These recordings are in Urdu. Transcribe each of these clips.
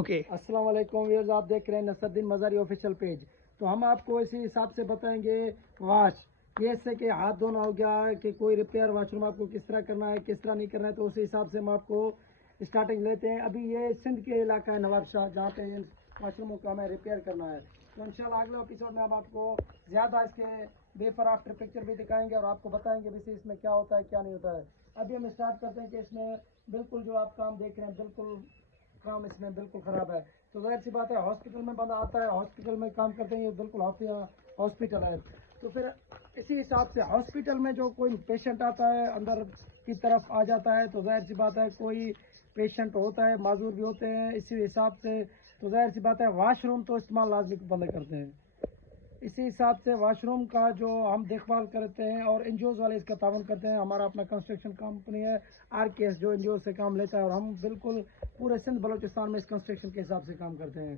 اوکے السلام علیکم ویورز، آپ دیکھ رہے ہیں نصرالدین مزاری آفیشیل پیج. تو ہم آپ کو اسی حساب سے بتائیں گے واش کیسے کہ ہاتھ دھونا ہو گیا کہ کوئی ریپیئر واش روم آپ کو کس طرح کرنا ہے کس طرح نہیں کرنا ہے. تو اسی حساب سے ہم آپ کو اسٹارٹنگ لیتے ہیں. ابھی یہ سندھ کے علاقہ ہے نواب شاہ جہاں پہ واش روموں کا ہمیں ریپیئر کرنا ہے. تو انشاءاللہ اگلے ایپیسوڈ میں ہم آپ کو زیادہ اس کے بیفور آفٹر پکچر بھی دکھائیں گے اور آپ کو بتائیں گے بھی اس میں کیا ہوتا ہے کیا نہیں ہوتا ہے. ابھی ہم اسٹارٹ کرتے ہیں کہ اس میں بالکل جو آپ کام دیکھ رہے ہیں بالکل کام اس میں بالکل خراب ہے. تو ظاہر سی بات ہے ہاسپٹل میں بندہ آتا ہے ہاسپٹل میں کام کرتے ہیں یہ بالکل ہاسپٹل ہے. تو پھر اسی حساب سے ہاسپٹل میں جو کوئی پیشنٹ آتا ہے اندر کی طرف آ جاتا ہے تو ظاہر سی بات ہے کوئی پیشنٹ ہوتا ہے معذور بھی ہوتے ہیں اسی حساب سے. تو ظاہر سی بات ہے واش روم تو استعمال لازمی بند کرتے ہیں. اسی حساب سے واش روم کا جو ہم دیکھ بھال کرتے ہیں اور این جی اوز والے اس کا تعاون کرتے ہیں. ہمارا اپنا کنسٹرکشن کمپنی ہے آر کے ایس جو این جی او سے کام لیتا ہے اور ہم بالکل پورے سندھ بلوچستان میں اس کنسٹرکشن کے حساب سے کام کرتے ہیں.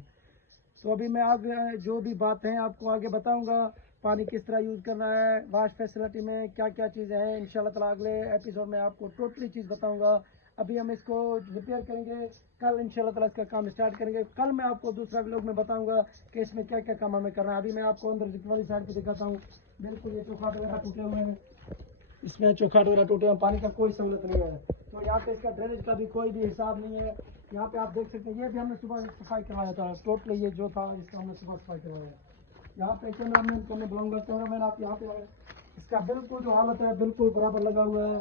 تو ابھی میں آگے جو بھی بات ہیں آپ کو آگے بتاؤں گا. پانی کس طرح یوز کرنا ہے واش فیسلٹی میں کیا کیا چیزیں ہیں انشاءاللہ تعالیٰ اگلے ایپیسوڈ میں آپ کو ٹوٹلی چیز بتاؤں گا. ابھی ہم اس کو ریپیئر کریں گے کل انشاءاللہ تعالیٰ اس کا کام اسٹارٹ کریں گے. کل میں آپ کو دوسرا ولاگ میں بتاؤں گا کہ اس میں کیا کیا کام ہمیں کرنا ہے. ابھی میں آپ کو اندر والی سائڈ پہ دکھاتا ہوں. بالکل یہ چوکھاٹ وغیرہ ٹوٹے ہوئے ہیں اس میں چوکھاٹ وغیرہ ٹوٹے ہیں پانی کا کوئی سہولت نہیں ہے. تو یہاں پہ اس کا ڈرینیج کا بھی کوئی بھی حساب نہیں ہے. یہاں پہ آپ دیکھ سکتے ہیں یہ بھی ہم نے صبح صفائی کروایا تھا ٹوٹلی یہ جو تھا اس کا ہم نے صبح صفائی کروایا. یہاں پہ کیمرہ مین کو میں بلاؤں گا کیمرہ مین آپ یہاں پہ اس کا بالکل جو حالت ہے بالکل برابر لگا ہوا ہے.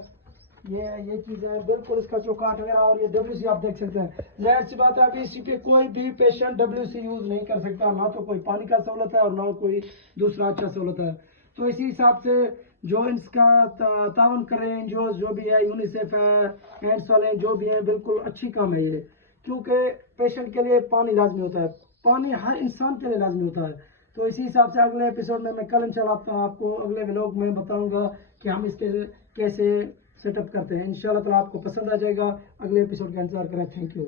یہ چیز ہے بالکل اس کا چوکاٹ وغیرہ اور یہ ڈبلیو سی آپ دیکھ سکتے ہیں. ظاہر سی بات ہے ابھی اسی پہ کوئی بھی پیشنٹ ڈبلیو سی یوز نہیں کر سکتا. نہ تو کوئی پانی کا سہولت ہے اور نہ کوئی دوسرا اچھا سہولت ہے. تو اسی حساب سے جو اس کا تعاون کر رہے ہیں جو بھی ہے یونیسیف ہے اینڈس والے جو بھی ہیں بالکل اچھی کام ہے یہ. کیونکہ پیشنٹ کے لیے پانی لازمی ہوتا ہے پانی ہر انسان کے لیے لازمی ہوتا ہے. تو اسی حساب سے اگلے ایپیسوڈ میں کل انشاءاللہ آپ کو اگلے ولاگ میں بتاؤں گا کہ ہم اس کے کیسے سیٹ اپ کرتے ہیں. انشاءاللہ تعالیٰ آپ کو پسند آ جائے گا. اگلے ایپیسوڈ کا انتظار کریں. Thank you.